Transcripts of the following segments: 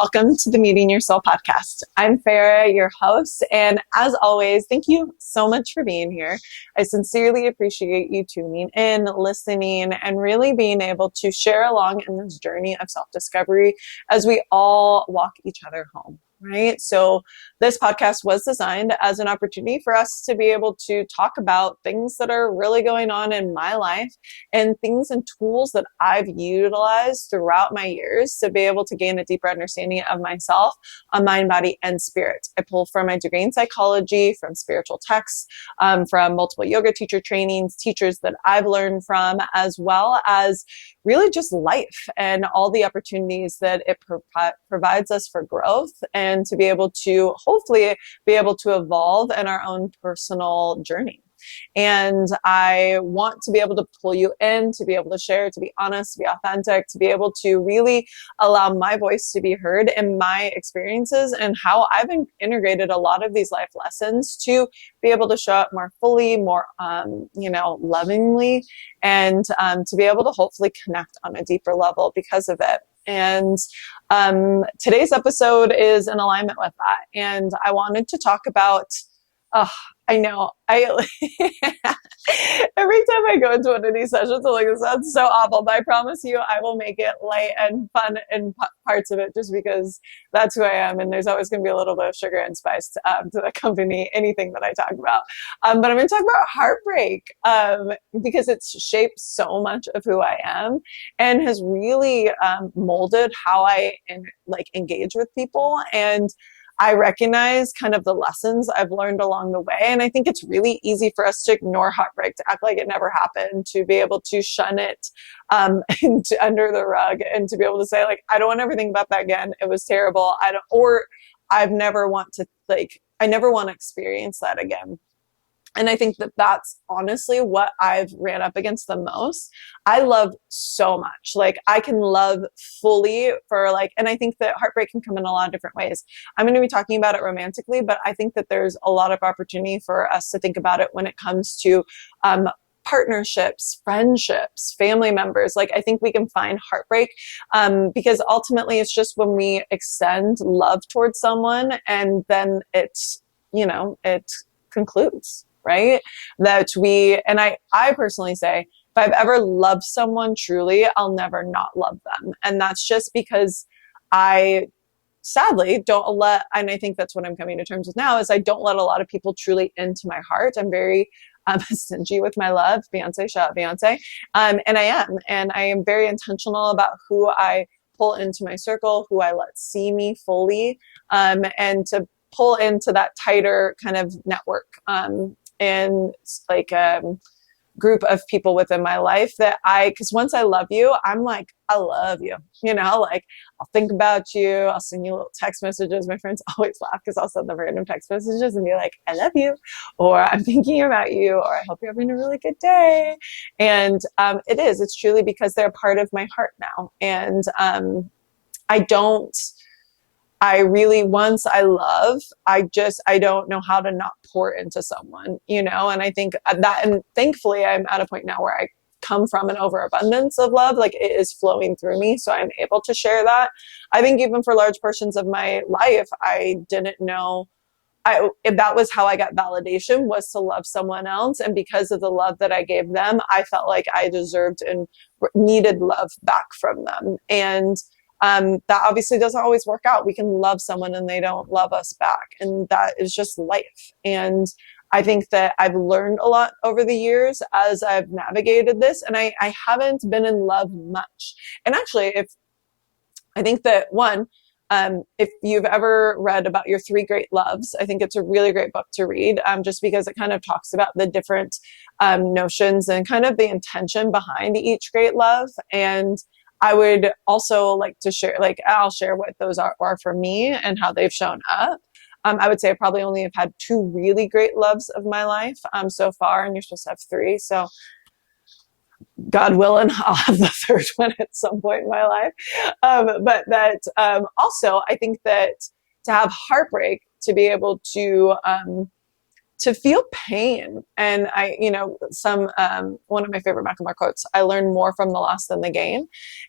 Welcome to the Meeting Your Soul podcast. I'm Farah, your host, and as always, thank you so much for being here. I sincerely appreciate you tuning in, listening, and really being able to share along in this journey of self-discovery as we all walk each other home. Right? So this podcast was designed as an opportunity for us to be able to talk about things that are really going on in my life and things and tools that I've utilized throughout my years to be able to gain a deeper understanding of myself, on mind, body, and spirit. I pull from my degree in psychology, from spiritual texts, from multiple yoga teacher trainings, teachers that I've learned from, as well as really just life and all the opportunities that it provides us for growth and to be able to hopefully be able to evolve in our own personal journey. And I want to be able to pull you in, to be able to share, to be honest, to be authentic, to be able to really allow my voice to be heard in my experiences and how I've integrated a lot of these life lessons to be able to show up more fully, more, lovingly, and to be able to hopefully connect on a deeper level because of it. And today's episode is in alignment with that. And I wanted to talk about I know. Every time I go into one of these sessions, I'm like, this sounds so awful, but I promise you I will make it light and fun in parts of it just because that's who I am. And there's always going to be a little bit of sugar and spice to accompany anything that I talk about. But I'm going to talk about heartbreak because it's shaped so much of who I am and has really molded how I engage with people. And I recognize kind of the lessons I've learned along the way. And I think it's really easy for us to ignore heartbreak, to act like it never happened, to be able to shun it under the rug and to be able to say, I don't want to ever think about that again. It was terrible. I never want to experience that again. And I think that that's honestly what I've ran up against the most. I love so much. I can love fully and I think that heartbreak can come in a lot of different ways. I'm going to be talking about it romantically, but I think that there's a lot of opportunity for us to think about it when it comes to partnerships, friendships, family members. I think we can find heartbreak because ultimately it's just when we extend love towards someone and then it concludes. Right? I personally say, if I've ever loved someone truly, I'll never not love them. And that's just because I sadly don't let, and I think that's what I'm coming to terms with now, is I don't let a lot of people truly into my heart. I'm very stingy with my love. Beyonce, shout out Beyonce. And I am very intentional about who I pull into my circle, who I let see me fully, and to pull into that tighter kind of network. And group of people within my life because once I love you, I'm like, I love you, I'll think about you. I'll send you little text messages. My friends always laugh because I'll send them random text messages and be like, I love you, or I'm thinking about you, or I hope you're having a really good day. And it's truly because they're part of my heart now. And once I love, I don't know how to not pour into someone, and I think that, and thankfully I'm at a point now where I come from an overabundance of love, it is flowing through me. So I'm able to share that. I think even for large portions of my life, I didn't know if that was how I got validation, was to love someone else. And because of the love that I gave them, I felt like I deserved and needed love back from them. And that obviously doesn't always work out. We can love someone and they don't love us back. And that is just life. And I think that I've learned a lot over the years as I've navigated this. And I haven't been in love much. And actually, I think that if you've ever read about your 3 great loves, I think it's a really great book to read, just because it kind of talks about the different notions and kind of the intention behind each great love. And I would also like to share, I'll share what those are for me and how they've shown up. I would say I probably only have had 2 really great loves of my life so far, and you're supposed to have 3. So God willing, I'll have the 3rd one at some point in my life. But that also, I think that to have heartbreak, to be able to to feel pain. And one of my favorite McLemore quotes, I learned more from the loss than the gain.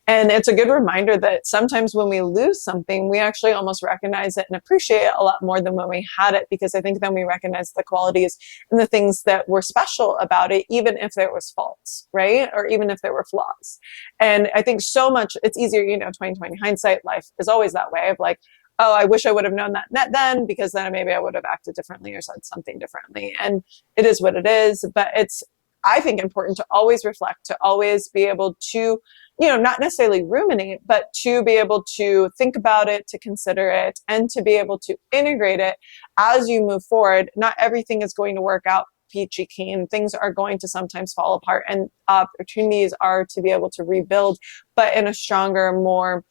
And it's a good reminder that sometimes when we lose something, we actually almost recognize it and appreciate it a lot more than when we had it, because I think then we recognize the qualities and the things that were special about it, even if there was faults, right? Or even if there were flaws. And I think so much, it's easier, 2020 hindsight, life is always that way of like, oh, I wish I would have known that then, because then maybe I would have acted differently or said something differently. And it is what it is. But it's, I think, important to always reflect, to always be able to, not necessarily ruminate, but to be able to think about it, to consider it, and to be able to integrate it as you move forward. Not everything is going to work out peachy keen. Things are going to sometimes fall apart, and opportunities are to be able to rebuild, but in a stronger, more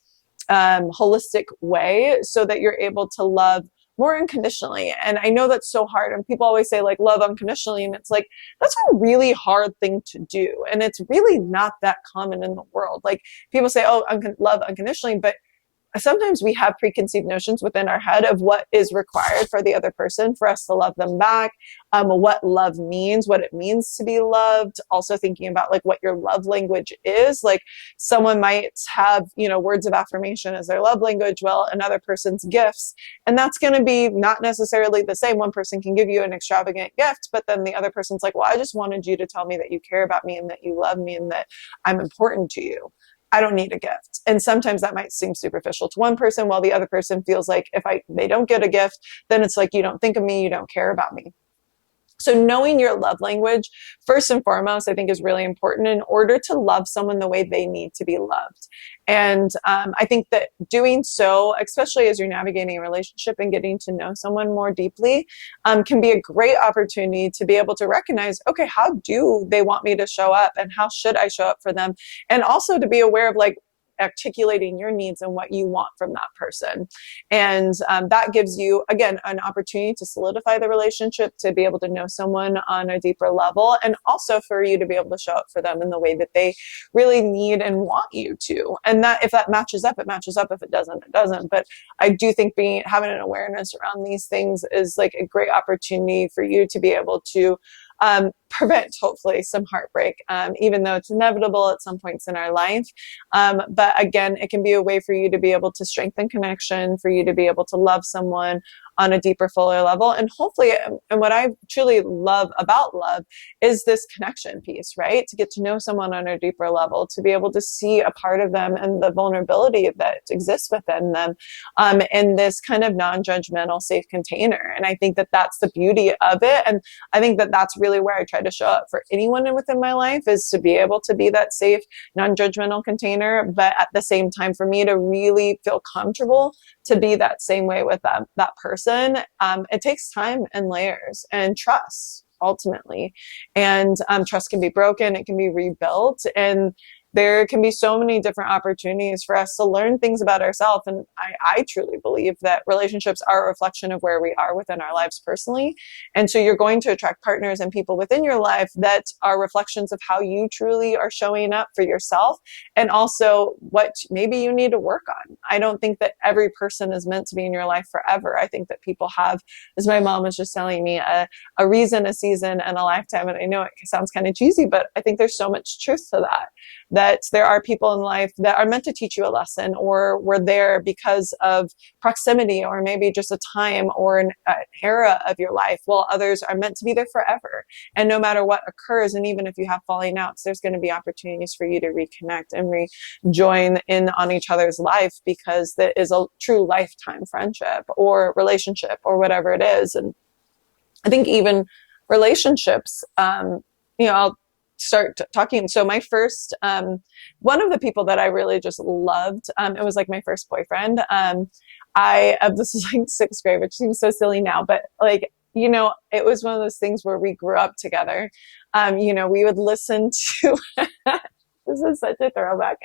holistic way, so that you're able to love more unconditionally. And I know that's so hard, and people always say like love unconditionally, and it's like that's a really hard thing to do, and it's really not that common in the world. Like people say, oh, love unconditionally, but sometimes we have preconceived notions within our head of what is required for the other person for us to love them back, what love means, what it means to be loved. Also thinking about like what your love language is. Like someone might have, words of affirmation as their love language, well, another person's gifts. And that's going to be not necessarily the same. One person can give you an extravagant gift, but then the other person's like, well, I just wanted you to tell me that you care about me and that you love me and that I'm important to you. I don't need a gift. And sometimes that might seem superficial to one person, while the other person feels like if they don't get a gift, then it's like, you don't think of me, you don't care about me. So knowing your love language, first and foremost, I think is really important in order to love someone the way they need to be loved. And I think that doing so, especially as you're navigating a relationship and getting to know someone more deeply, can be a great opportunity to be able to recognize, okay, how do they want me to show up, and how should I show up for them? And also to be aware of like articulating your needs and what you want from that person. And that gives you, again, an opportunity to solidify the relationship, to be able to know someone on a deeper level, and also for you to be able to show up for them in the way that they really need and want you to. And that if that matches up, it matches up. If it doesn't, it doesn't. But I do think having an awareness around these things is like a great opportunity for you to be able to prevent hopefully some heartbreak, even though it's inevitable at some points in our life. But again, it can be a way for you to be able to strengthen connection, for you to be able to love someone on a deeper, fuller level. And hopefully, and what I truly love about love is this connection piece, right? To get to know someone on a deeper level, to be able to see a part of them and the vulnerability that exists within them, in this kind of non-judgmental, safe container. And I think that that's the beauty of it. And I think that that's really where I try to show up for anyone within my life, is to be able to be that safe, non-judgmental container, but at the same time, for me to really feel comfortable to be that same way with that person. It takes time and layers and trust ultimately. And trust can be broken, it can be rebuilt, and there can be so many different opportunities for us to learn things about ourselves. And I truly believe that relationships are a reflection of where we are within our lives personally. And so you're going to attract partners and people within your life that are reflections of how you truly are showing up for yourself, and also what maybe you need to work on. I don't think that every person is meant to be in your life forever. I think that people have, as my mom was just telling me, a reason, a season, and a lifetime. And I know it sounds kind of cheesy, but I think there's so much truth to that there are people in life that are meant to teach you a lesson, or were there because of proximity, or maybe just a time or an era of your life, while others are meant to be there forever. And no matter what occurs, and even if you have falling outs, there's going to be opportunities for you to reconnect and rejoin in on each other's life, because that is a true lifetime friendship or relationship or whatever it is. And I think even relationships, I'll start talking. So my first, one of the people that I really just loved, it was like my first boyfriend. This is like sixth grade, which seems so silly now, but like, it was one of those things where we grew up together. We would listen to, this is such a throwback.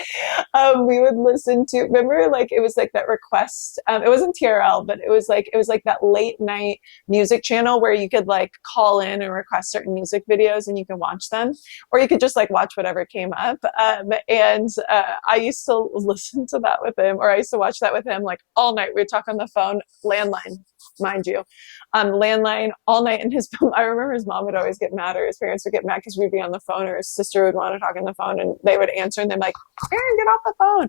We would listen to, remember, like, it was like that request. It wasn't TRL, but it was like that late night music channel where you could like call in and request certain music videos and you can watch them, or you could just like watch whatever came up. I used to listen to that with him, or I used to watch that with him like all night. We'd talk on the phone, landline, mind you, landline all night. And I remember his mom would always get mad, or his parents would get mad because we'd be on the phone, or his sister would want to talk on the phone, and they would answer, and they'd be like, Aaron, get off the phone.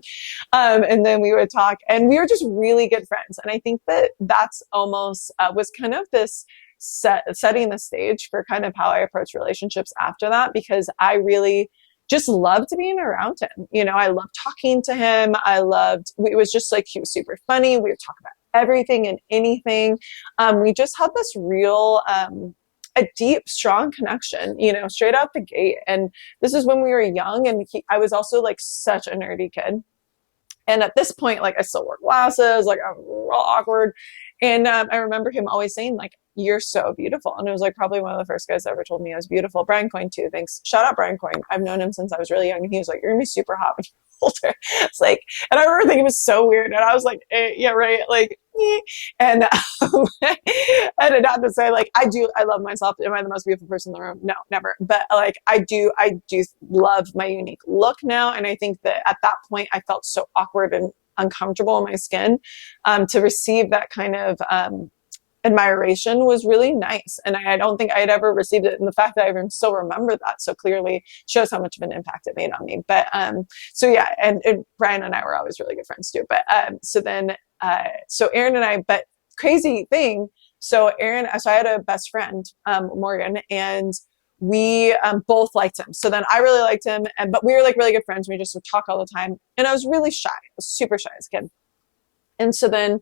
And then we would talk, and we were just really good friends. And I think that that's almost was kind of this setting the stage for kind of how I approach relationships after that, because I really just loved being around him. You know, I loved talking to him. It was just like, he was super funny. We would talk about everything and anything. We just had this real, a deep, strong connection, you know, straight out the gate. And this is when we were young, and I was also like such a nerdy kid. And at this point, like, I still wore glasses, like, I'm real awkward. And I remember him always saying, like, you're so beautiful. And it was like probably one of the first guys that ever told me I was beautiful. Brian Coyne too. Thanks. Shout out Brian Coyne. I've known him since I was really young. And he was like, you're gonna be super hot when you're older. It's like, and I remember thinking it was so weird. And I was like, yeah, right. Like, and I did have to say, like, I love myself. Am I the most beautiful person in the room? No, never. But like, I do love my unique look now. And I think that at that point I felt so awkward and uncomfortable in my skin. To receive that kind of, admiration was really nice. And I don't think I had ever received it. And the fact that I even still remember that so clearly shows how much of an impact it made on me. But so yeah, and Brian and I were always really good friends too. But so Aaron and I, but crazy thing. So I had a best friend, Morgan, and we both liked him. So then I really liked him, but we were like really good friends. We just would talk all the time. And I was really shy. I was super shy as a kid. And so then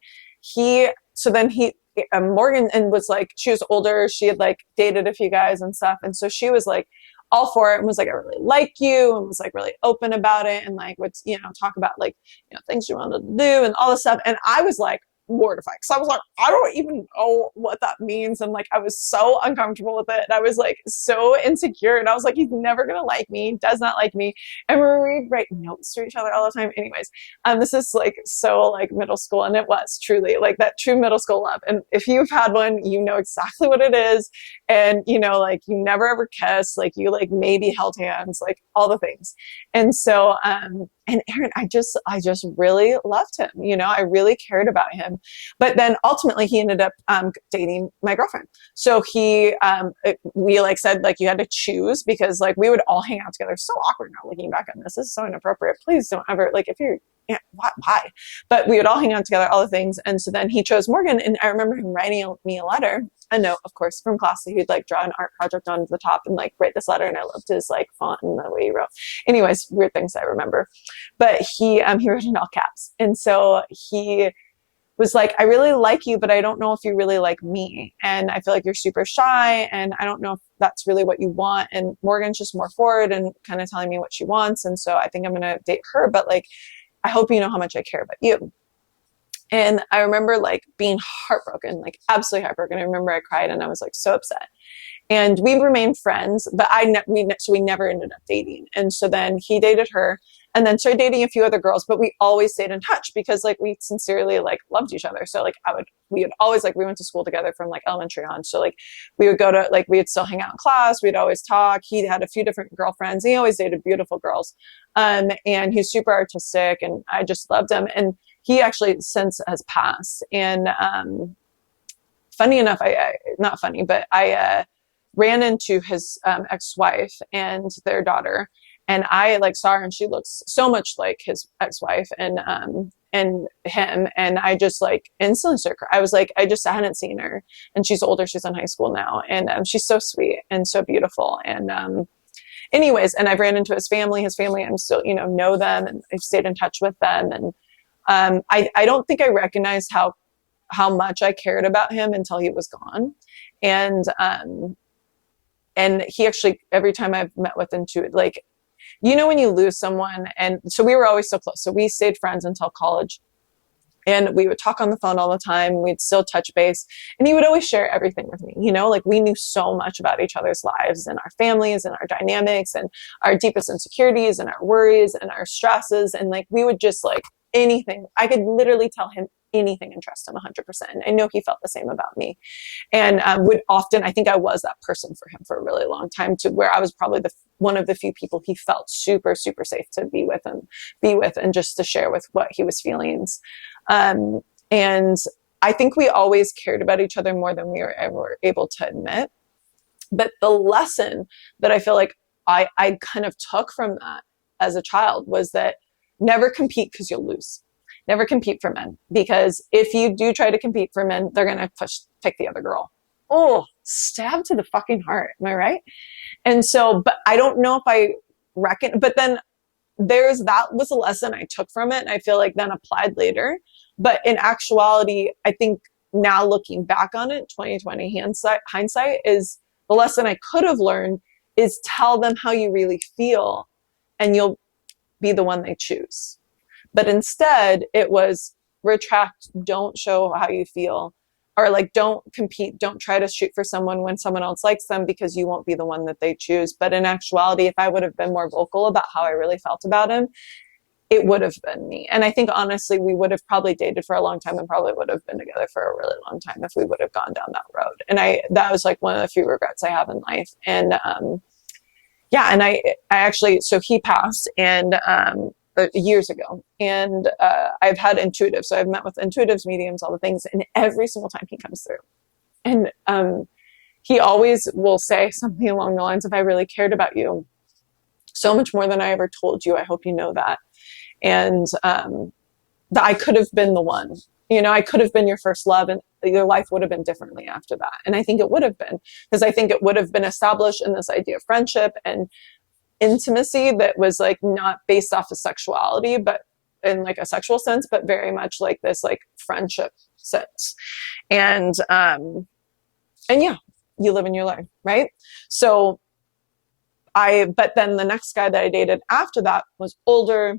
Morgan, and was like, she was older, she had like dated a few guys and stuff, and so she was like all for it, and was like, I really like you, and was like really open about it, and like would, you know, talk about like, you know, things she wanted to do and all this stuff. And I was like mortified, because I was like, I don't even know what that means, and like I was so uncomfortable with it, and I was like so insecure, and I was like, he's never gonna like me, does not like me. And we write notes to each other all the time. Anyways, this is like so like middle school, and it was truly like that true middle school love. And if you've had one, you know exactly what it is. And you know, like, you never ever kissed, like you like maybe held hands, like all the things. And so and Aaron, I just really loved him. You know, I really cared about him. But then ultimately he ended up dating my girlfriend. So we like said, like, you had to choose, because like we would all hang out together. So awkward now looking back on this. This is so inappropriate. Please don't ever, like, if you're, yeah, why? But we would all hang out together, all the things. And so then he chose Morgan, and I remember him writing me a letter, a note, of course, from class. So he'd like draw an art project on the top and like write this letter, and I loved his like font and the way he wrote. Anyways, weird things I remember. But he wrote in all caps. And so he was like, I really like you, but I don't know if you really like me. And I feel like you're super shy, and I don't know if that's really what you want. And Morgan's just more forward and kind of telling me what she wants. And so I think I'm going to date her, but like, I hope you know how much I care about you. And I remember like being heartbroken, like absolutely heartbroken. I remember I cried, and I was like so upset. And we remained friends, but we never ended up dating. And so then he dated her, and then started dating a few other girls, but we always stayed in touch, because like we sincerely like loved each other. So like we would always, like, we went to school together from like elementary on. So like we would go to, like, we would still hang out in class. We'd always talk. He had a few different girlfriends. He always dated beautiful girls. And he's super artistic, and I just loved him. And he actually since has passed. And funny enough, not funny, but I ran into his ex-wife and their daughter, and I like saw her, and she looks so much like his ex-wife and him, and I just like instantly started crying. I was like, I hadn't seen her, and she's older, she's in high school now, and she's so sweet and so beautiful. And anyways, and I've ran into his family. I'm still, you know them, and I've stayed in touch with them. And I don't think I recognized how much I cared about him until he was gone. And he actually, every time I've met with him too, like, you know, when you lose someone, and so we were always so close. So we stayed friends until college, and we would talk on the phone all the time. We'd still touch base, and he would always share everything with me. You know, like, we knew so much about each other's lives and our families and our dynamics and our deepest insecurities and our worries and our stresses. And like, we would just like anything. I could literally tell him anything and trust him 100%. And I know he felt the same about me. And would often, I think I was that person for him for a really long time, to where I was probably one of the few people he felt super, super safe to be with, and just to share with what he was feeling. And I think we always cared about each other more than we were ever able to admit. But the lesson that I feel like I kind of took from that as a child was that never compete because you'll lose. Never compete for men, because if you do try to compete for men, they're going to pick the other girl. Oh, stab to the fucking heart. Am I right? And so, but I don't know if I reckon, but then that was a lesson I took from it. And I feel like then applied later. But in actuality, I think now looking back on it, 2020 hindsight is the lesson I could have learned is tell them how you really feel and you'll be the one they choose. But instead it was retract, don't show how you feel, or like don't compete, don't try to shoot for someone when someone else likes them, because you won't be the one that they choose. But in actuality, if I would have been more vocal about how I really felt about him, it would have been me. And I think honestly, we would have probably dated for a long time and probably would have been together for a really long time if we would have gone down that road. And that was like one of the few regrets I have in life. And yeah, and I actually, so he passed and years ago, and I've had intuitive, so I've met with intuitives, mediums, all the things, and every single time he comes through, and he always will say something along the lines of, I really cared about you so much more than I ever told you. I hope you know that. And that I could have been the one, I could have been your first love, and your life would have been differently after that. And I think it would have been, because I think it would have been established in this idea of friendship and intimacy that was like not based off of sexuality, but in like a sexual sense, but very much like this like friendship sense. And yeah, you live and you learn, right? So but then the next guy that I dated after that was older,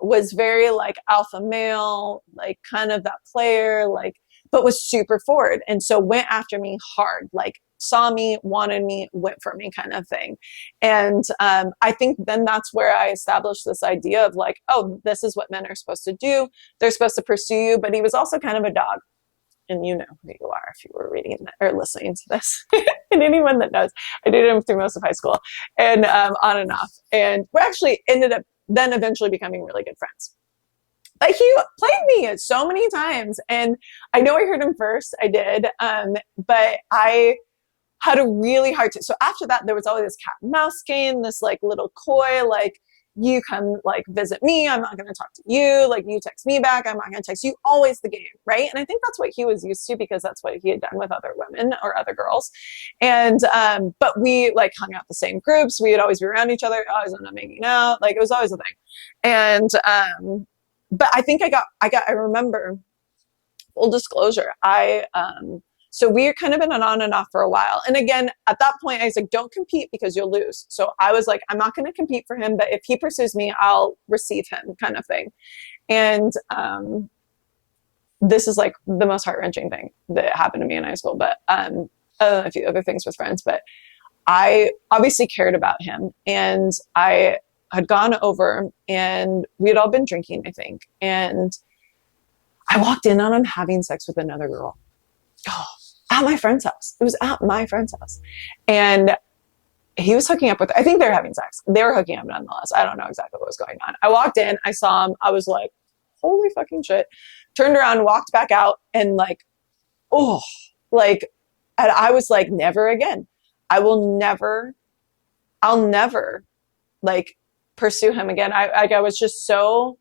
was very like alpha male, like kind of that player, like, but was super forward. And so went after me hard, like saw me, wanted me, went for me kind of thing. And I think then that's where I established this idea of like, oh, this is what men are supposed to do. They're supposed to pursue you. But he was also kind of a dog. And you know who you are if you were reading or listening to this. And anyone that knows, I dated him through most of high school and on and off. And we actually ended up then eventually becoming really good friends. But he played me so many times. And I know I heard him first. I did. But I had a really hard time. So after that, there was always this cat and mouse game, this like little coy, like, you come like visit me, I'm not going to talk to you, like you text me back, I'm not going to text you, always the game, right? And I think that's what he was used to, because that's what he had done with other women or other girls. And but we like hung out the same groups, we would always be around each other, always end up making out, like it was always a thing. And but I think I remember, full disclosure, so we were kind of been on and off for a while. And again, at that point, I was like, don't compete because you'll lose. So I was like, I'm not going to compete for him, but if he pursues me, I'll receive him kind of thing. And this is like the most heart-wrenching thing that happened to me in high school, but a few other things with friends. But I obviously cared about him, and I had gone over and we had all been drinking, I think. And I walked in on him having sex with another girl. Oh, at my friend's house. It was at my friend's house. And he was hooking up with, I think they were having sex. They were hooking up nonetheless. I don't know exactly what was going on. I walked in, I saw him. I was like, holy fucking shit. Turned around, walked back out, and like, oh, like, and I was like, never again. I'll never like pursue him again. I was just so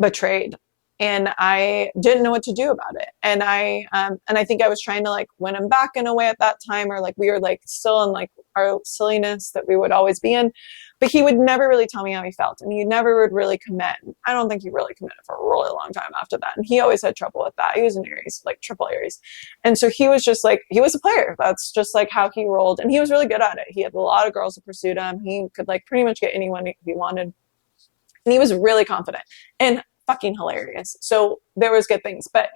betrayed. And I didn't know what to do about it. And I think I was trying to like win him back in a way at that time, or like we were like still in like our silliness that we would always be in. But he would never really tell me how he felt, and he never would really commit. I don't think he really committed for a really long time after that. And he always had trouble with that. He was an Aries, like triple Aries. And so he was just like, he was a player. That's just like how he rolled. And he was really good at it. He had a lot of girls that pursued him. He could like pretty much get anyone he wanted. And he was really confident and fucking hilarious. So there was good things, but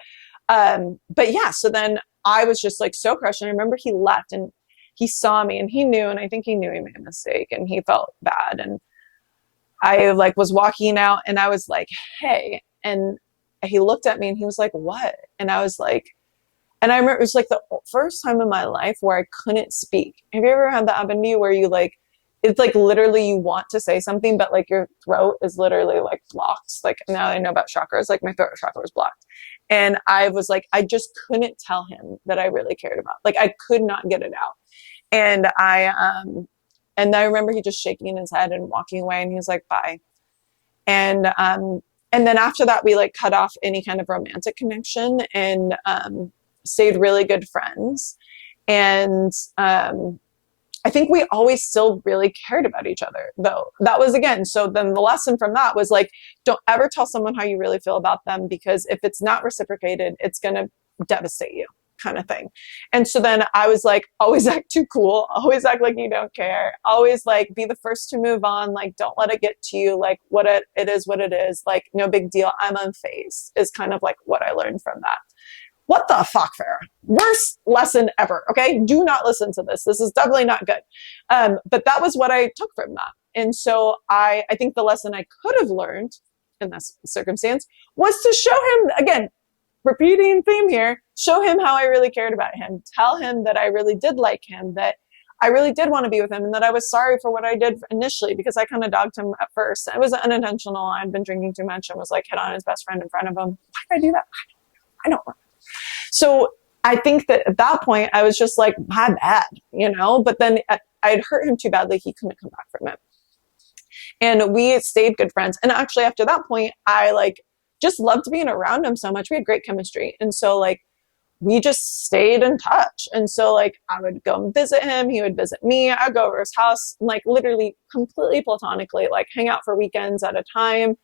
yeah, so then I was just like so crushed. And I remember he left and he saw me and he knew, and I think he knew he made a mistake and he felt bad. And I like was walking out and I was like, hey, and he looked at me and he was like, what? And I was like, and I remember it was like the first time in my life where I couldn't speak. Have you ever had that happen to you where you like, it's like literally you want to say something, but like your throat is literally like blocked. Like now I know about chakras, like my throat chakra was blocked. And I was like, I just couldn't tell him that I really cared about. Like I could not get it out. And I remember he just shaking his head and walking away, and he was like, bye. And then after that, we like cut off any kind of romantic connection, and stayed really good friends. And I think we always still really cared about each other, though. That was, again, so then the lesson from that was like, don't ever tell someone how you really feel about them, because if it's not reciprocated, it's going to devastate you, kind of thing. And so then I was like, always act too cool, always act like you don't care, always like be the first to move on, like don't let it get to you, like it is what it is, like no big deal, I'm unfazed, is kind of like what I learned from that. What the fuck, Farah? Worst lesson ever. Okay, do not listen to this. This is definitely not good. But that was what I took from that. And so I think the lesson I could have learned in this circumstance was to show him, again, repeating theme here, show him how I really cared about him. Tell him that I really did like him, that I really did want to be with him, and that I was sorry for what I did initially, because I kind of dogged him at first. It was unintentional. I'd been drinking too much and was like hit on his best friend in front of him. Why did I do that? I don't know. So I think that at that point, I was just like, my bad, but then I'd hurt him too badly. He couldn't come back from it. And we stayed good friends. And actually, after that point, I like just loved being around him so much. We had great chemistry. And so like, we just stayed in touch. And so like, I would go and visit him. He would visit me. I'd go over his house, like literally completely platonically, like hang out for weekends at a time.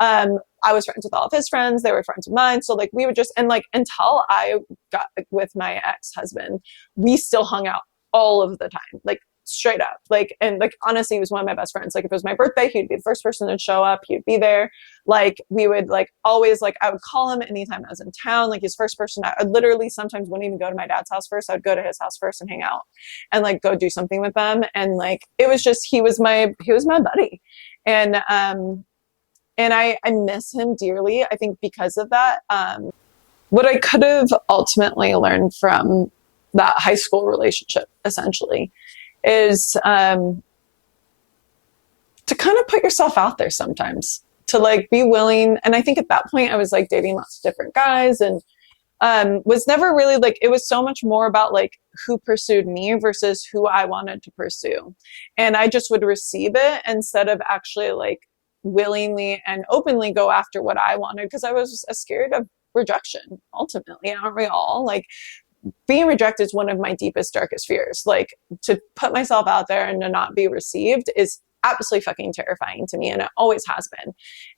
I was friends with all of his friends. They were friends of mine. So like we would just, and like until I got with my ex-husband, we still hung out all of the time, like straight up. Like, and like honestly, he was one of my best friends. Like if it was my birthday, he'd be the first person to show up. He'd be there. Like we would like always, like I would call him anytime I was in town. Like his first person, I literally sometimes wouldn't even go to my dad's house first. I'd go to his house first and hang out and like go do something with them. And like it was just, he was my buddy. And I miss him dearly, I think, because of that. What I could have ultimately learned from that high school relationship, essentially, is to kind of put yourself out there sometimes, to like be willing. And I think at that point I was like dating lots of different guys, and was never really like, it was so much more about like who pursued me versus who I wanted to pursue. And I just would receive it instead of actually like willingly and openly go after what I wanted, because I was scared of rejection. Ultimately, aren't we all? Like being rejected is one of my deepest, darkest fears. Like to put myself out there and to not be received is absolutely fucking terrifying to me, and it always has been.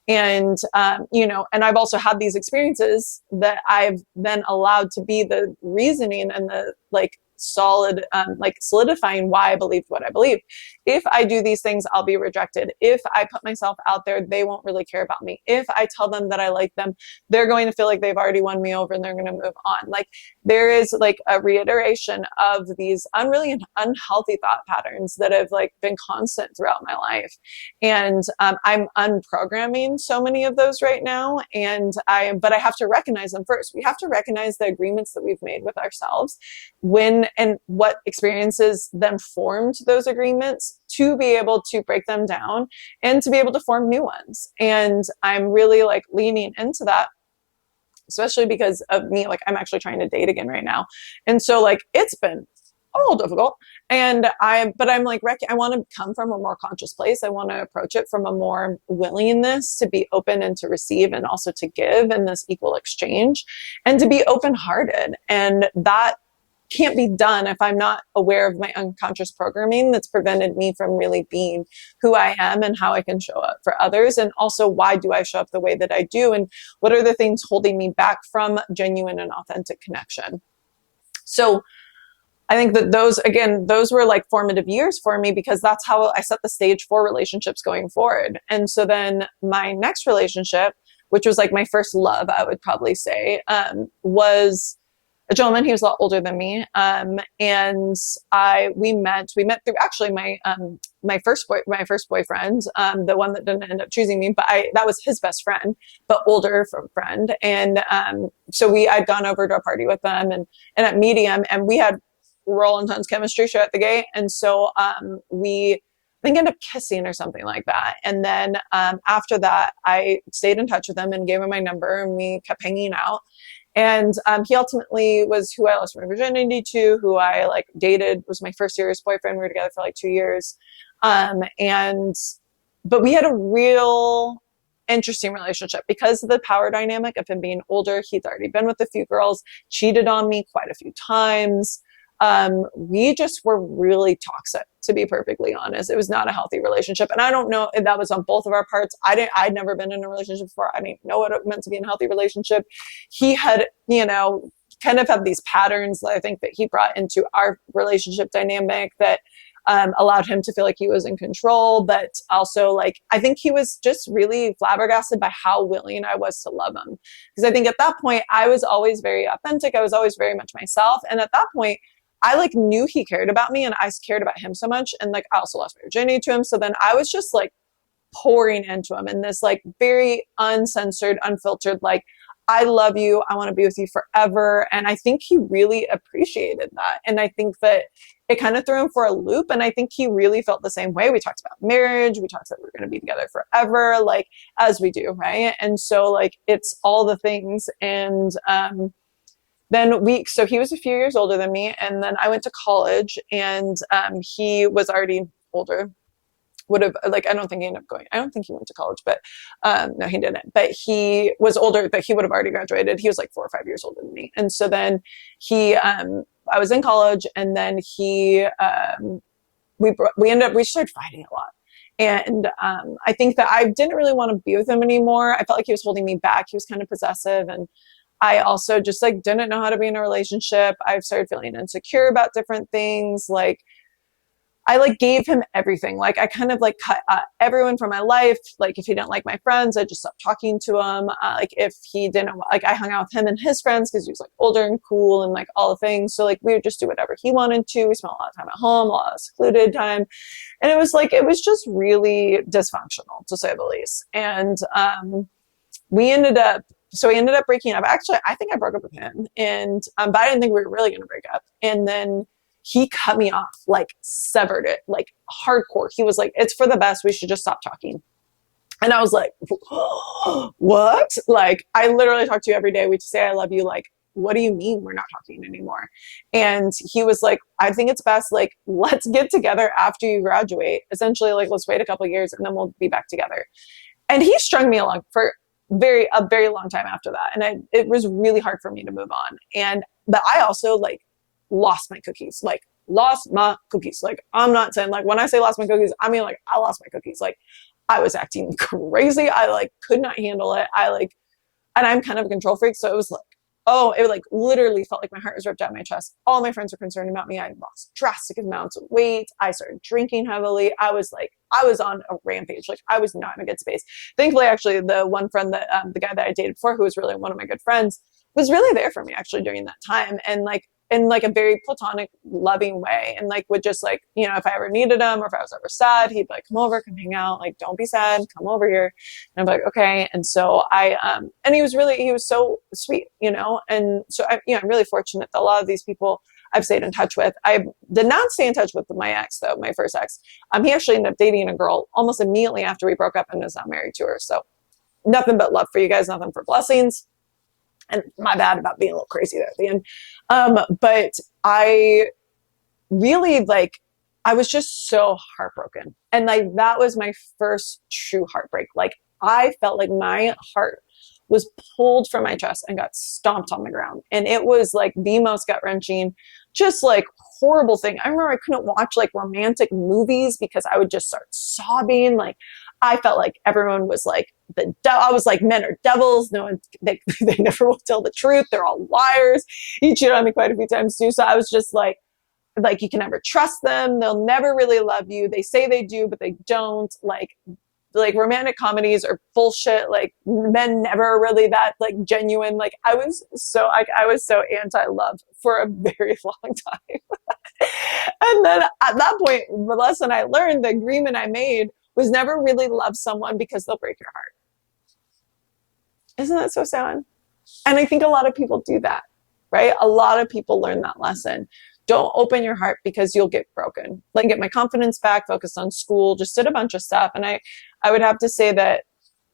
And and I've also had these experiences that I've then allowed to be the reasoning and the like solid, like solidifying why I believed what I believe. If I do these things, I'll be rejected. If I put myself out there, they won't really care about me. If I tell them that I like them, they're going to feel like they've already won me over and they're going to move on. Like there is like a reiteration of these really unhealthy thought patterns that have like been constant throughout my life. And I'm unprogramming so many of those right now. But I have to recognize them first. We have to recognize the agreements that we've made with ourselves, when and what experiences then formed those agreements, to be able to break them down and to be able to form new ones. And I'm really like leaning into that, especially because of me, like I'm actually trying to date again right now. And so like it's been a little difficult, but I'm like, I want to come from a more conscious place. I want to approach it from a more willingness to be open and to receive, and also to give in this equal exchange, and to be open-hearted. And that can't be done if I'm not aware of my unconscious programming that's prevented me from really being who I am and how I can show up for others. And also, why do I show up the way that I do? And what are the things holding me back from genuine and authentic connection? So I think that those were like formative years for me, because that's how I set the stage for relationships going forward. And so then my next relationship, which was like my first love, I would probably say, was a gentleman. He was a lot older than me. And we met through actually my first boyfriend, the one that didn't end up choosing me, but that was his best friend, but older friend. And so I'd gone over to a party with them and at Medium, and we had roll intense chemistry straight at the gate. And so we think ended up kissing or something like that. And then after that, I stayed in touch with him and gave him my number, and we kept hanging out. And he ultimately was who I lost my virginity to, who I like dated, was my first serious boyfriend. We were together for like 2 years. And but we had a real interesting relationship because of the power dynamic of him being older. He'd already been with a few girls, cheated on me quite a few times. We just were really toxic, to be perfectly honest. It was not a healthy relationship. And I don't know if that was on both of our parts. I'd never been in a relationship before. I didn't know what it meant to be in a healthy relationship. He had, kind of had these patterns that I think that he brought into our relationship dynamic that allowed him to feel like he was in control. But also, like, I think he was just really flabbergasted by how willing I was to love him. Because I think at that point, I was always very authentic. I was always very much myself. And at that point, I like knew he cared about me and I cared about him so much. And like, I also lost my virginity to him. So then I was just like pouring into him in this like very uncensored, unfiltered, like, I love you. I want to be with you forever. And I think he really appreciated that. And I think that it kind of threw him for a loop. And I think he really felt the same way. We talked about marriage. We talked that we're going to be together forever, like as we do. Right. And so like, it's all the things. And, so he was a few years older than me. And then I went to college, and he was already older. Would have, like, I don't think he went to college, but no, he didn't. But he was older, but he would have already graduated. He was like 4 or 5 years older than me. And so then I was in college, and then we started fighting a lot. And I think that I didn't really want to be with him anymore. I felt like he was holding me back. He was kind of possessive, and I also just like didn't know how to be in a relationship. I started feeling insecure about different things. Like, I like gave him everything. Like, I kind of like cut everyone from my life. Like, if he didn't like my friends, I just stopped talking to him. Like, if he didn't, like, I hung out with him and his friends because he was like older and cool and like all the things. So like, we would just do whatever he wanted to. We spent a lot of time at home, a lot of secluded time. And it was just really dysfunctional, to say the least. And we ended up breaking up. Actually, I think I broke up with him, and but I didn't think we were really going to break up. And then he cut me off, like severed it, like hardcore. He was like, "It's for the best. We should just stop talking." And I was like, "What?" Like, I literally talk to you every day. We just say, "I love you." Like, what do you mean we're not talking anymore? And he was like, "I think it's best. Like, let's get together after you graduate. Essentially, like, let's wait a couple of years and then we'll be back together." And he strung me along for a very long time after that. And it was really hard for me to move on. But I also like lost my cookies, like lost my cookies. Like, I'm not saying, like, when I say lost my cookies, I mean, like, I lost my cookies. Like, I was acting crazy. I like could not handle it. And I'm kind of a control freak. So it was like, it like literally felt like my heart was ripped out of my chest. All my friends were concerned about me. I lost drastic amounts of weight. I started drinking heavily. I was on a rampage. Like, I was not in a good space. Thankfully, actually, the one friend that, the guy that I dated before, who was really one of my good friends, was really there for me actually during that time. And like, in like a very platonic, loving way. And like, would just like, if I ever needed him or if I was ever sad, he'd be like, "Come over, come hang out. Like, don't be sad, come over here." And I'm like, "Okay." And so and he was so sweet, and so I'm really fortunate that a lot of these people I've stayed in touch with. I did not stay in touch with my ex though, my first ex. He actually ended up dating a girl almost immediately after we broke up and is now married to her. So nothing but love for you guys, nothing for blessings. And my bad about being a little crazy there at the end. But I really I was just so heartbroken. And like, that was my first true heartbreak. Like, I felt like my heart was pulled from my chest and got stomped on the ground. And it was like the most gut wrenching, just like horrible thing. I remember I couldn't watch like romantic movies because I would just start sobbing. Like, I felt like everyone was like I was like, men are devils. No one, they never will tell the truth. They're all liars. He cheated on me quite a few times too. So I was just like, you can never trust them. They'll never really love you. They say they do, but they don't. Like romantic comedies are bullshit. Like, men never are really that like genuine. Like, I was so anti-love for a very long time. And then at that point, the lesson I learned, the agreement I made, was never really love someone because they'll break your heart. Isn't that so sad? And I think a lot of people do that, right? A lot of people learn that lesson. don't open your heart because you'll get broken. Like, get my confidence back, focused on school, just did a bunch of stuff. And I would have to say that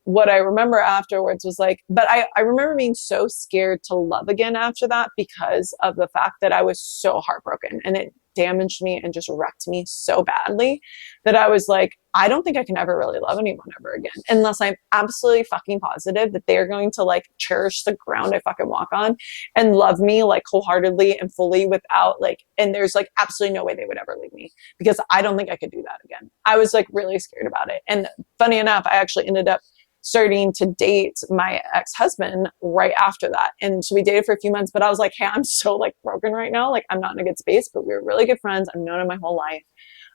what I remember afterwards was like, but I remember being so scared to love again after that because of the fact that I was so heartbroken, and it damaged me and just wrecked me so badly that I was like, I don't think I can ever really love anyone ever again unless I'm absolutely fucking positive that they're going to like cherish the ground I fucking walk on and love me like wholeheartedly and fully without like, and there's like absolutely no way they would ever leave me, because I don't think I could do that again. I was like really scared about it. And funny enough, I actually ended up starting to date my ex-husband right after that. And so we dated for a few months, but I was like, hey, I'm so like broken right now. Like, I'm not in a good space, but we were really good friends. I've known him my whole life.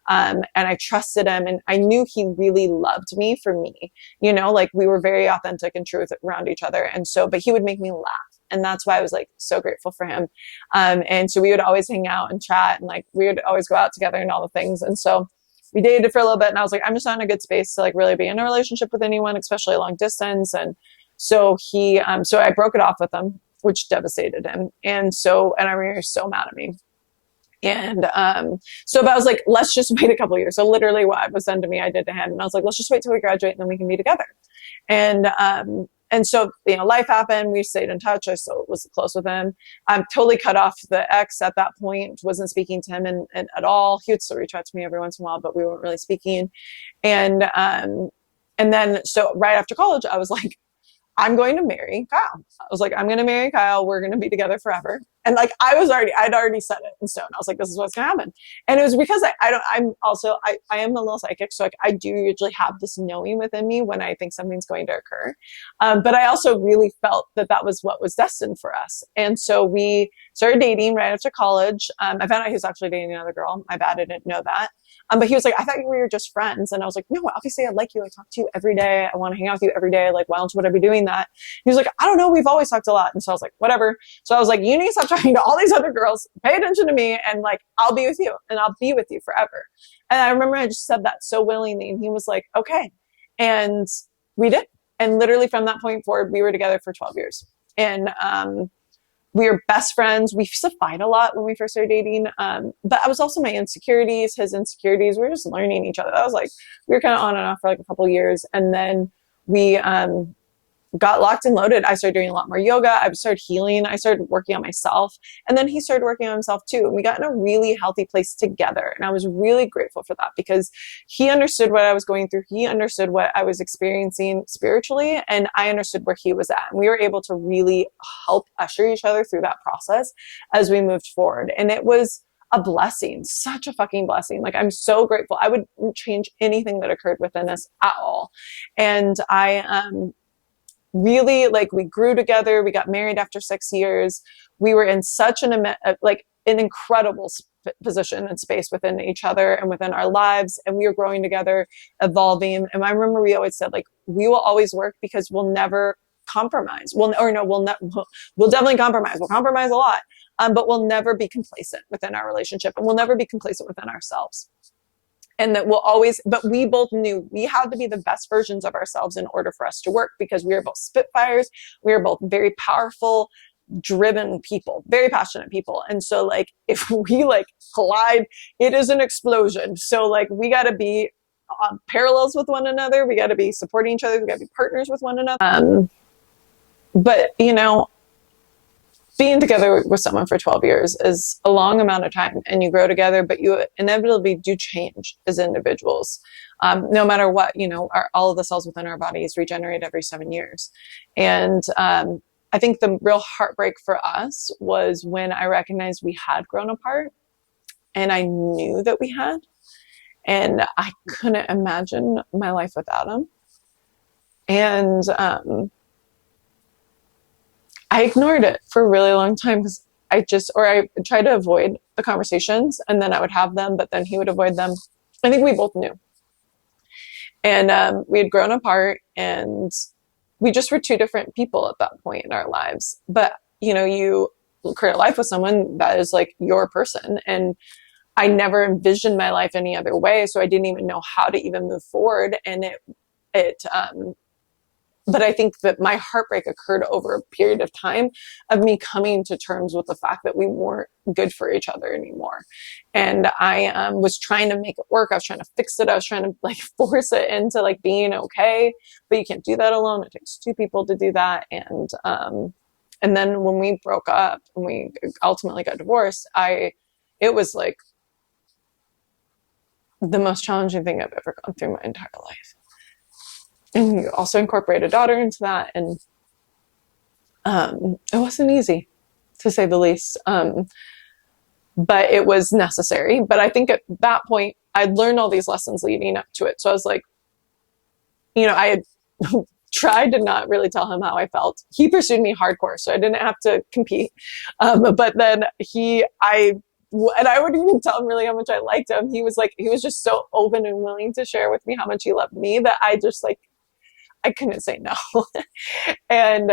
And I trusted him, and I knew he really loved me for me, you know, like we were very authentic and true around each other. And so, but he would make me laugh. And that's why I was like so grateful for him. And so we would always hang out and chat, and like we would always go out together and all the things. And so we dated for a little bit, and I was like, I'm just not in a good space to like really be in a relationship with anyone, especially long distance. And so so I broke it off with him, which devastated him. And I remember he was so mad at me. And but I was like, let's just wait a couple of years. So literally what was done to me, I did to him. And I was like, let's just wait till we graduate and then we can be together. And so, you know, life happened. We stayed in touch. I still was close with him. I'm totally cut off the ex at that point, wasn't speaking to him and at all. He would still reach out to me every once in a while, but we weren't really speaking. And then, so right after college, I was like, I'm going to marry Kyle. I was like, I'm going to marry Kyle. We're going to be together forever. And like, I'd already set it in stone. I was like, this is what's going to happen. And it was because I am a little psychic. So like, I do usually have this knowing within me when I think something's going to occur. But I also really felt that that was what was destined for us. And so we started dating right after college. I found out he was actually dating another girl. My bad, I didn't know that. But he was like, I thought we were just friends. And I was like, no, obviously I like you. I talk to you every day. I want to hang out with you every day. Like, why else would I be doing that? He was like, I don't know. We've always talked a lot. And so I was like, whatever. So I was like, you need to stop talking to all these other girls. Pay attention to me. And like, I'll be with you and I'll be with you forever. And I remember I just said that so willingly. And he was like, okay. And we did. And literally from that point forward, we were together for 12 years. And, we were best friends. We used to fight a lot when we first started dating. But I was also my insecurities, his insecurities. We were just learning each other. I was like, we were kind of on and off for like a couple of years. And then we got locked and loaded. I started doing a lot more yoga. I started healing. I started working on myself. And then he started working on himself too. And we got in a really healthy place together. And I was really grateful for that because he understood what I was going through. He understood what I was experiencing spiritually. And I understood where he was at. And we were able to really help usher each other through that process as we moved forward. And it was a blessing, such a fucking blessing. Like, I'm so grateful. I would change anything that occurred within us at all. And really, like, we grew together. We got married after 6 years. We were in such an incredible position and space within each other and within our lives. And we were growing together, evolving. And I remember we always said, like, we will always work because we'll never compromise. We'll definitely compromise. We'll compromise a lot, but we'll never be complacent within our relationship, and we'll never be complacent within ourselves. And that we'll always, but we both knew we had to be the best versions of ourselves in order for us to work, because we were both spitfires. We were both very powerful, driven people, very passionate people. And so like, if we like collide, it is an explosion. So like, we got to be on parallels with one another. We got to be supporting each other. We got to be partners with one another. But you know, being together with someone for 12 years is a long amount of time, and you grow together, but you inevitably do change as individuals. No matter what, you know, all of the cells within our bodies regenerate every 7 years. And I think the real heartbreak for us was when I recognized we had grown apart, and I knew that we had, and I couldn't imagine my life without him. And I ignored it for a really long time because I tried to avoid the conversations, and then I would have them, but then he would avoid them. I think we both knew. And we had grown apart, and we just were two different people at that point in our lives. But, you know, you create a life with someone that is like your person. And I never envisioned my life any other way. So I didn't even know how to even move forward. And but I think that my heartbreak occurred over a period of time of me coming to terms with the fact that we weren't good for each other anymore. And I was trying to make it work. I was trying to fix it. I was trying to like force it into like being okay, but you can't do that alone. It takes two people to do that. And then when we broke up and we ultimately got divorced, it was like the most challenging thing I've ever gone through my entire life. And you also incorporate a daughter into that. And it wasn't easy, to say the least. But it was necessary. But I think at that point, I'd learned all these lessons leading up to it. So I was like, I had tried to not really tell him how I felt. He pursued me hardcore, so I didn't have to compete. But then I wouldn't even tell him really how much I liked him. He was just so open and willing to share with me how much he loved me that I just like, I couldn't say no. and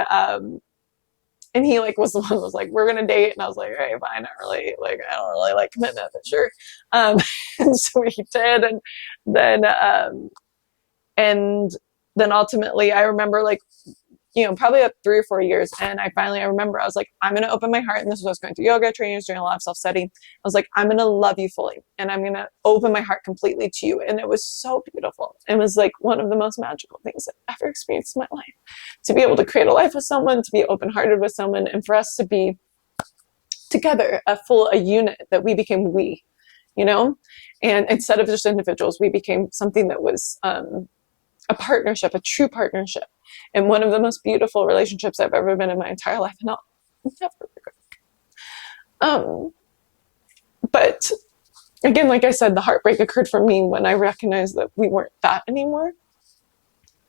he like was the one who was like, we're gonna date, and I was like, all right, fine. I don't really like commitment, but sure. And so we did, and then ultimately I remember like, probably 3 or 4 years, and I remember I was like, I'm going to open my heart. And this was, I was going through yoga training, I was doing a lot of self-study. I was like, I'm going to love you fully, and I'm going to open my heart completely to you. And it was so beautiful. It was like one of the most magical things I've ever experienced in my life, to be able to create a life with someone, to be open-hearted with someone, and for us to be together, a unit, that we became we, and instead of just individuals, we became something that was a partnership, a true partnership, and one of the most beautiful relationships I've ever been in my entire life, and I'll never regret. But again, like I said, the heartbreak occurred for me when I recognized that we weren't that anymore,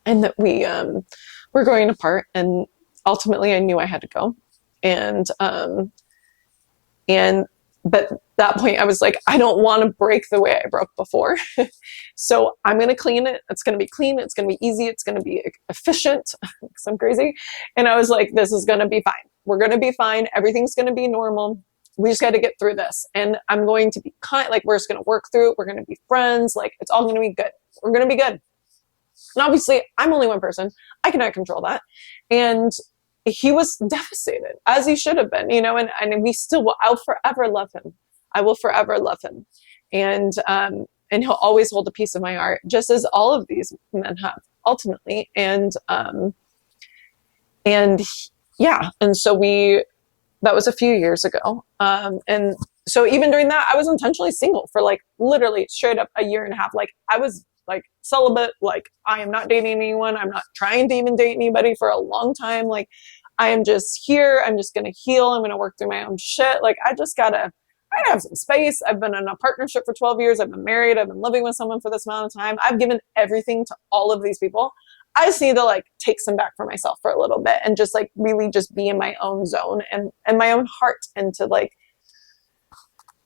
and that we were growing apart, and ultimately I knew I had to go. But at that point I was like, I don't want to break the way I broke before. So I'm going to clean it. It's going to be clean. It's going to be easy. It's going to be efficient, because I'm crazy. And I was like, this is going to be fine. We're going to be fine. Everything's going to be normal. We just got to get through this. And I'm going to be kind, like, we're just going to work through it. We're going to be friends. Like, it's all going to be good. We're going to be good. And obviously I'm only one person. I cannot control that. And he was devastated, as he should have been, and we still, I'll forever love him. I will forever love him. And he'll always hold a piece of my heart, just as all of these men have, ultimately. And so that was a few years ago. And so even during that, I was intentionally single for like literally straight up a year and a half. Like, I was like celibate, like, I am not dating anyone. I'm not trying to even date anybody for a long time. Like, I am just here. I'm just going to heal. I'm going to work through my own shit. Like, I gotta have some space. I've been in a partnership for 12 years. I've been married. I've been living with someone for this amount of time. I've given everything to all of these people. I just need to like take some back for myself for a little bit, and just like really just be in my own zone and my own heart, and to like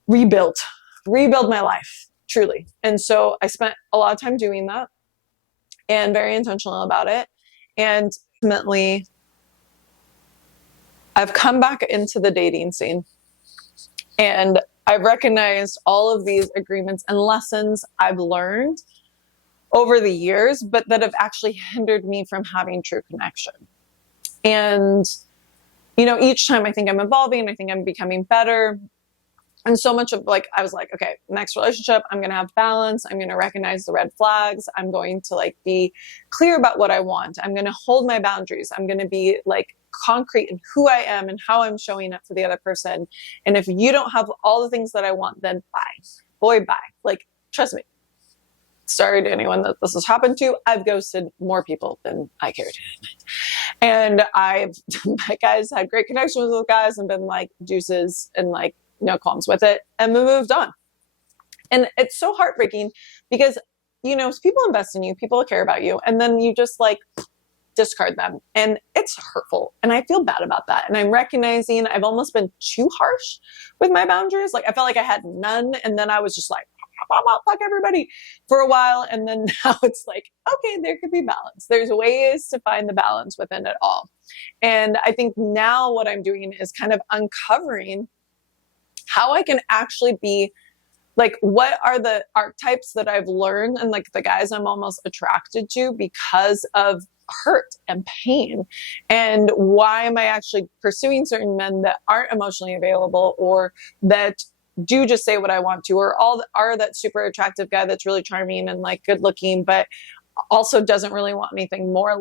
rebuild my life, truly. And so I spent a lot of time doing that, and very intentional about it. And ultimately I've come back into the dating scene, and I've recognized all of these agreements and lessons I've learned over the years, but that have actually hindered me from having true connection. And, each time I think I'm evolving, I think I'm becoming better. And so much of like, I was like, okay, next relationship, I'm going to have balance. I'm going to recognize the red flags. I'm going to like be clear about what I want. I'm going to hold my boundaries. I'm going to be like concrete in who I am and how I'm showing up for the other person. And if you don't have all the things that I want, then bye. Boy, bye. Like, trust me. Sorry to anyone that this has happened to. I've ghosted more people than I care to admit. And I've met guys, had great connections with guys, and been like deuces and like no qualms with it, and then moved on. And it's so heartbreaking because, people invest in you, people care about you, and then you just like discard them, and it's hurtful. And I feel bad about that. And I'm recognizing I've almost been too harsh with my boundaries. Like, I felt like I had none, and then I was just like, fuck everybody for a while. And then now it's like, okay, there could be balance. There's ways to find the balance within it all. And I think now what I'm doing is kind of uncovering how I can actually be like, what are the archetypes that I've learned, and like the guys I'm almost attracted to because of hurt and pain? And why am I actually pursuing certain men that aren't emotionally available, or that do just say what I want to, or are that super attractive guy that's really charming and like good looking, but also doesn't really want anything more,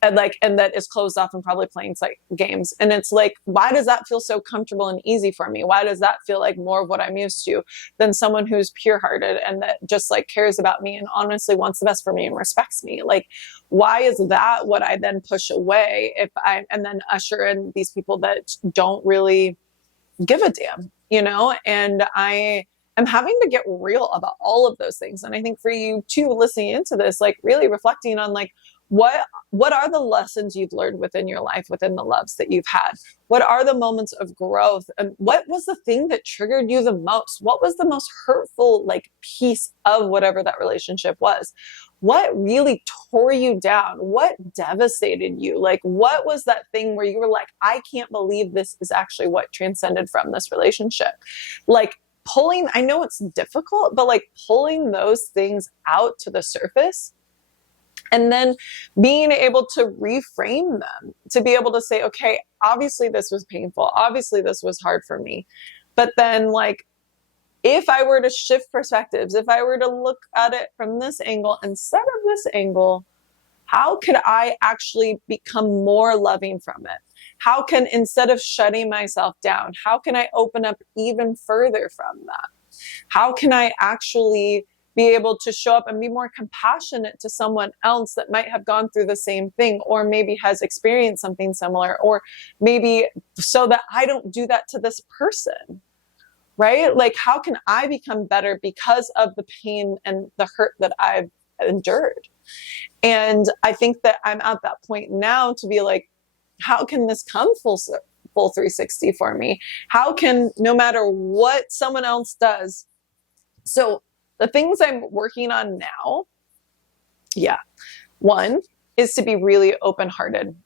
and that is closed off and probably playing like games. And it's like, why does that feel so comfortable and easy for me? Why does that feel like more of what I'm used to than someone who's pure hearted and that just like cares about me and honestly wants the best for me and respects me? Like, why is that what I then push away and then usher in these people that don't really give a damn, And I'm having to get real about all of those things. And I think for you too, listening into this, like really reflecting on like, what are the lessons you've learned within your life, within the loves that you've had? What are the moments of growth? And what was the thing that triggered you the most? What was the most hurtful like piece of whatever that relationship was? What really tore you down? What devastated you? Like, what was that thing where you were like, I can't believe this is actually what transcended from this relationship? Like, I know it's difficult, but like pulling those things out to the surface and then being able to reframe them, to be able to say, okay, obviously this was painful. Obviously this was hard for me. But then like, if I were to shift perspectives, if I were to look at it from this angle instead of this angle, how could I actually become more loving from it? How can, instead of shutting myself down, how can I open up even further from that? How can I actually be able to show up and be more compassionate to someone else that might have gone through the same thing, or maybe has experienced something similar, or maybe so that I don't do that to this person, right? Like, how can I become better because of the pain and the hurt that I've endured? And I think that I'm at that point now to be like, how can this come full 360 for me? How can, no matter what someone else does, so the things I'm working on now, one is to be really open-hearted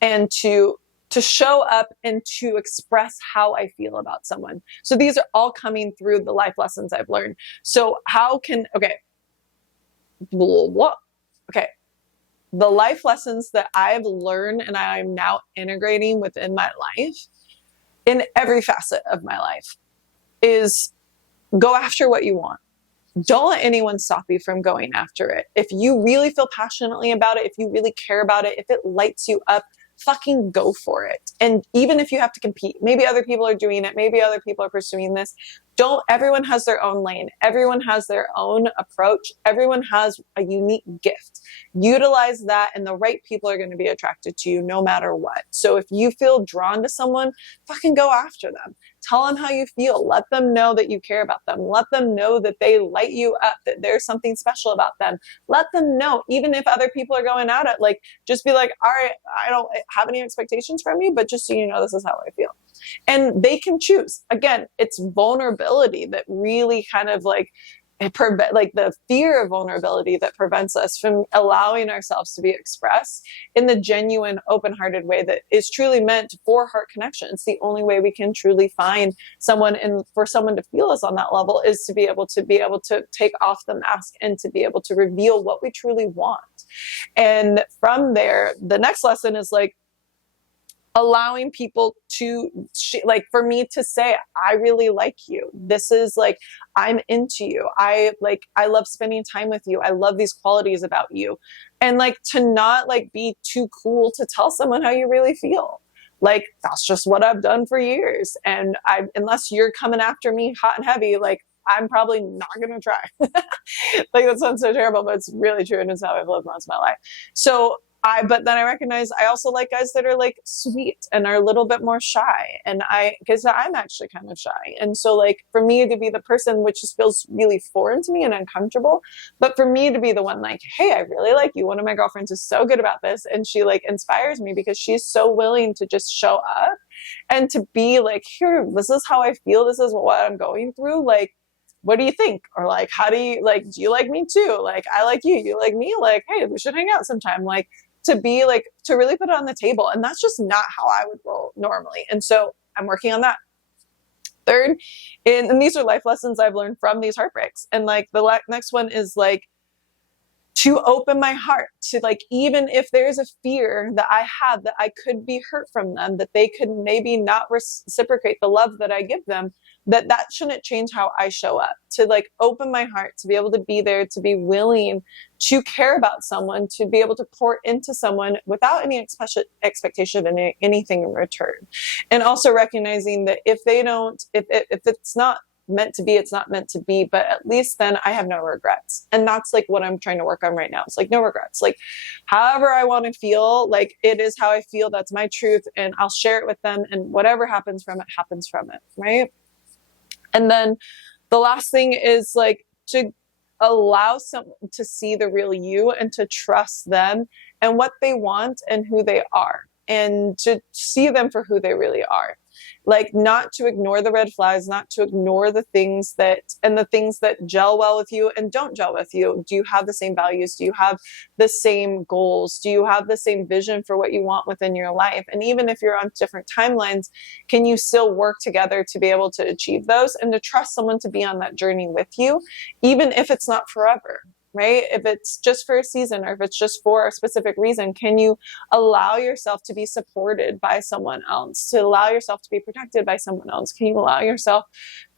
and to show up and to express how I feel about someone. So these are all coming through the life lessons I've learned. So the life lessons that I've learned and I'm now integrating within my life, in every facet of my life, is go after what you want. Don't let anyone stop you from going after it. If you really feel passionately about it, if you really care about it, if it lights you up, fucking go for it. And even if you have to compete, maybe other people are doing it, maybe other people are pursuing this. Everyone has their own lane. Everyone has their own approach. Everyone has a unique gift. Utilize that, and the right people are going to be attracted to you no matter what. So if you feel drawn to someone, fucking go after them. Tell them how you feel. Let them know that you care about them. Let them know that they light you up, that there's something special about them. Let them know, even if other people are going at it, like, just be like, all right, I don't have any expectations from you, but just so you know, this is how I feel. And they can choose. Again, it's vulnerability that really kind of like the fear of vulnerability that prevents us from allowing ourselves to be expressed in the genuine, open-hearted way that is truly meant for heart connection. It's the only way we can truly find someone, and for someone to feel us on that level is to be able to take off the mask and to be able to reveal what we truly want. And from there, the next lesson is like, allowing people to, for me to say, I really like you. This is like, I'm into you. I love spending time with you. I love these qualities about you. And like, to not like be too cool to tell someone how you really feel. Like, that's just what I've done for years. And unless you're coming after me hot and heavy, like, I'm probably not going to try. Like, that sounds so terrible, but it's really true. And it's how I've lived most of my life. But then I recognize I also like guys that are like sweet and are a little bit more shy. Because I'm actually kind of shy. And so like, for me to be the person, which just feels really foreign to me and uncomfortable, but for me to be the one like, hey, I really like you. One of my girlfriends is so good about this. And she like inspires me because she's so willing to just show up and to be like, here, this is how I feel. This is what I'm going through. Like, what do you think? Or like, how do you like, do you like me too? Like, I like you, you like me? Like, hey, we should hang out sometime. Like, to be like, to really put it on the table. And that's just not how I would roll normally. And so I'm working on that. Third, and these are life lessons I've learned from these heartbreaks. And like the next one is like, to open my heart to, like, even if there's a fear that I have that I could be hurt from them, that they could maybe not reciprocate the love that I give them, that shouldn't change how I show up, to like open my heart, to be able to be there, to be willing to care about someone, to be able to pour into someone without any expectation of anything in return. And also recognizing that if it's not meant to be, it's not meant to be, but at least then I have no regrets. And that's like what I'm trying to work on right now. It's like no regrets. Like however I want to feel, like it is how I feel. That's my truth. And I'll share it with them. And whatever happens from it, happens from it. Right. And then the last thing is like to allow someone to see the real you and to trust them and what they want and who they are, and to see them for who they really are. Like not to ignore the red flags, not to ignore the things that gel well with you and don't gel with you. Do you have the same values? Do you have the same goals? Do you have the same vision for what you want within your life? And even if you're on different timelines, can you still work together to be able to achieve those, and to trust someone to be on that journey with you, even if it's not forever? Right? If it's just for a season, or if it's just for a specific reason, can you allow yourself to be supported by someone else, to allow yourself to be protected by someone else? Can you allow yourself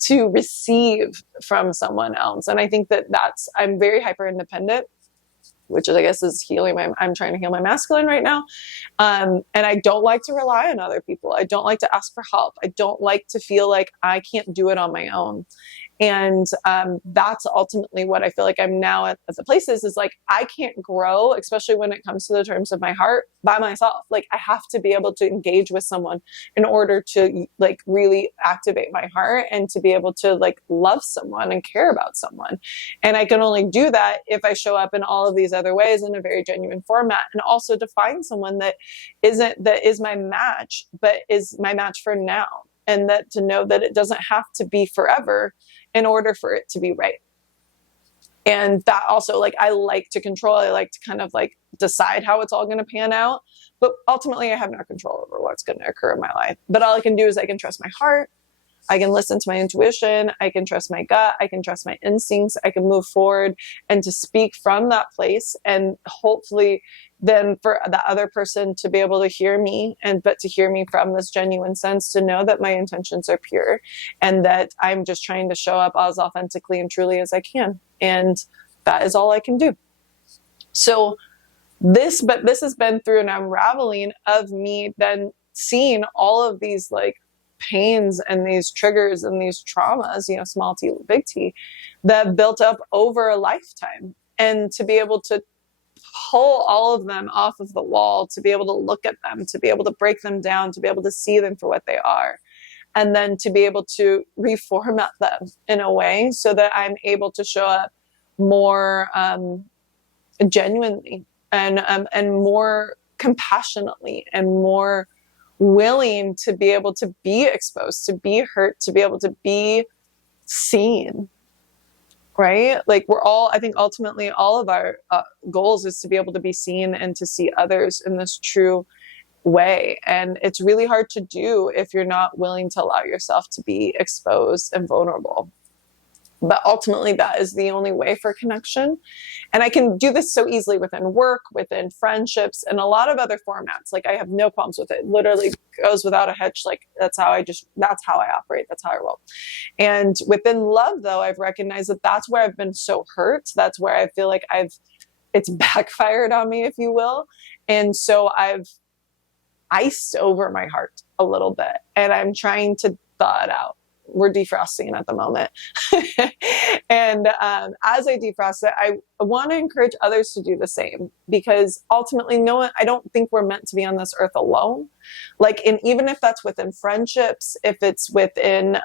to receive from someone else? And I think I'm very hyper independent, which is, I guess, is I'm trying to heal my masculine right now. And I don't like to rely on other people. I don't like to ask for help. I don't like to feel like I can't do it on my own. And that's ultimately what I feel like I'm now at the places, is like, I can't grow, especially when it comes to the terms of my heart, by myself. Like I have to be able to engage with someone in order to like really activate my heart, and to be able to like love someone and care about someone. And I can only do that if I show up in all of these other ways in a very genuine format, and also to find someone that is my match, but is my match for now. And that to know that it doesn't have to be forever in order for it to be right. And that also, like, I like to control, I like to kind of like decide how it's all going to pan out, but ultimately I have no control over what's going to occur in my life. But all I can do is I can trust my heart, I can listen to my intuition, I can trust my gut, I can trust my instincts, I can move forward and to speak from that place, and hopefully then for the other person to be able to hear me, but to hear me from this genuine sense, to know that my intentions are pure and that I'm just trying to show up as authentically and truly as I can. And that is all I can do. So this has been through an unraveling of me then seeing all of these like pains and these triggers and these traumas, small t, big T, that built up over a lifetime. And to be able to pull all of them off of the wall, to be able to look at them, to be able to break them down, to be able to see them for what they are, and then to be able to reformat them in a way so that I'm able to show up more genuinely and more compassionately and more willing to be able to be exposed, to be hurt, to be able to be seen. Right? Like I think ultimately all of our goals is to be able to be seen and to see others in this true way. And it's really hard to do if you're not willing to allow yourself to be exposed and vulnerable. But ultimately that is the only way for connection. And I can do this so easily within work, within friendships, and a lot of other formats. Like I have no problems with it. Literally goes without a hitch. Like that's how I operate. That's how I roll. And within love though, I've recognized that that's where I've been so hurt. That's where I feel like it's backfired on me, if you will. And so I've iced over my heart a little bit, and I'm trying to thaw it out. We're defrosting at the moment. And as I defrost it, I want to encourage others to do the same, because ultimately I don't think we're meant to be on this earth alone. Like, even if that's within friendships, if it's within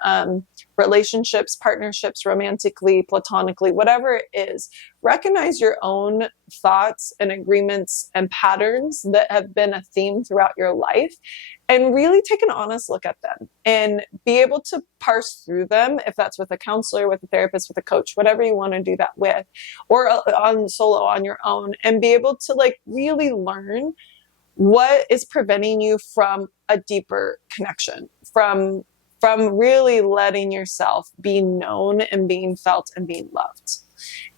relationships, partnerships, romantically, platonically, whatever it is, recognize your own thoughts and agreements and patterns that have been a theme throughout your life, and really take an honest look at them and be able to parse through them, if that's with a counselor, with a therapist, with a coach, whatever you want to do that with, or on solo on your own, and be able to like really learn what is preventing you from a deeper connection, from really letting yourself be known and being felt and being loved.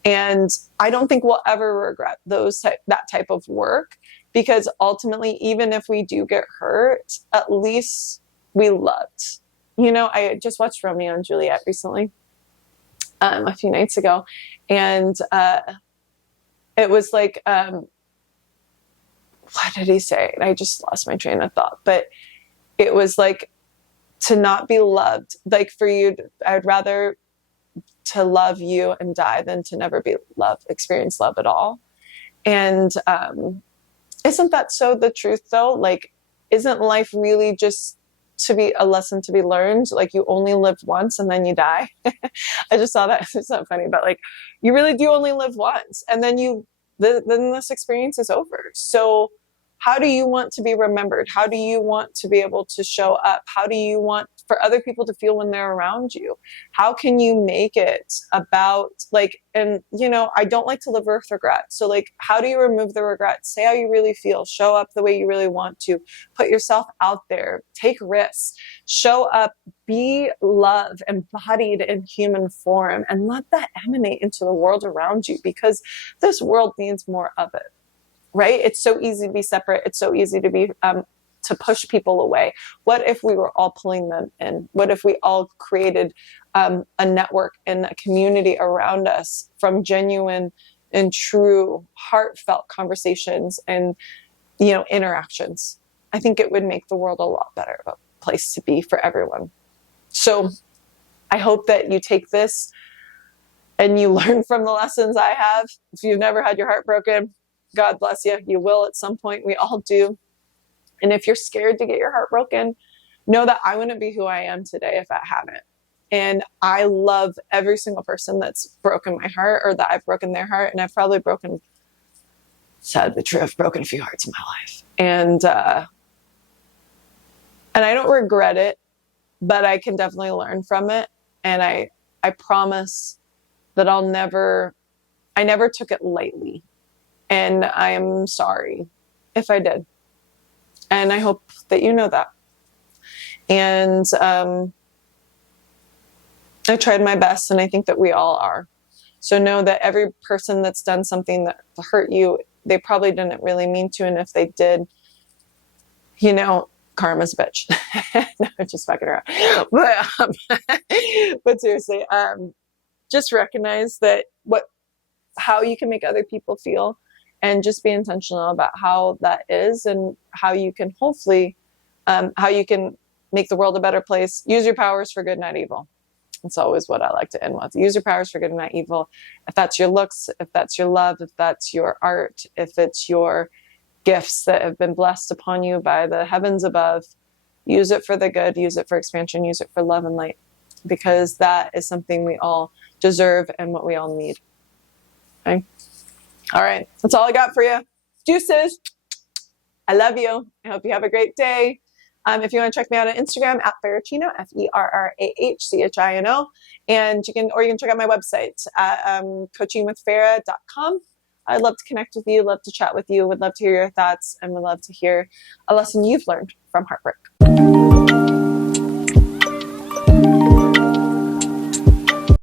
And I don't think we'll ever regret that type of work, because ultimately, even if we do get hurt, at least we loved. I just watched Romeo and Juliet recently, a few nights ago. And it was like, what did he say? I just lost my train of thought. But it was like, to not be loved, like for you, I'd rather to love you and die than to never be loved, experience love at all. And isn't that so the truth though? Like, isn't life really just to be a lesson to be learned? Like, you only live once and then you die. I just saw that. It's not funny, but like, you really do only live once, and then then this experience is over. So how do you want to be remembered? How do you want to be able to show up? How do you want for other people to feel when they're around you? How can you make it about and I don't like to live with regret. So like, how do you remove the regret? Say how you really feel, show up the way you really want to, put yourself out there, take risks, show up, be love embodied in human form, and let that emanate into the world around you, because this world needs more of it. Right? It's so easy to be separate. It's so easy to be to push people away. What if we were all pulling them in? What if we all created a network and a community around us from genuine and true, heartfelt conversations and interactions? I think it would make the world a lot better of a place to be for everyone. So I hope that you take this and you learn from the lessons I have. If you've never had your heart broken, God bless you. You will at some point. We all do. And if you're scared to get your heart broken, know that I wouldn't be who I am today if I hadn't. And I love every single person that's broken my heart, or that I've broken their heart. And I've probably sad but true, I've broken a few hearts in my life. And I don't regret it, but I can definitely learn from it. And I promise that I never took it lightly. And I am sorry if I did. And I hope that you know that. And I tried my best, and I think that we all are. So know that every person that's done something that hurt you, they probably didn't really mean to. And if they did, karma's a bitch. No, just fucking around. But seriously, just recognize that how you can make other people feel. And just be intentional about how that is, and how you can hopefully, how you can make the world a better place. Use your powers for good, not evil. That's always what I like to end with. Use your powers for good, not evil. If that's your looks, if that's your love, if that's your art, if it's your gifts that have been blessed upon you by the heavens above, use it for the good, use it for expansion, use it for love and light, because that is something we all deserve and what we all need. Okay? All right. That's all I got for you. Deuces. I love you. I hope you have a great day. If you want to check me out on Instagram at Ferrachino, FERRAHCHINO. And you can check out my website at coachingwithfarah.com. I'd love to connect with you, love to chat with you, would love to hear your thoughts, and would love to hear a lesson you've learned from heartbreak.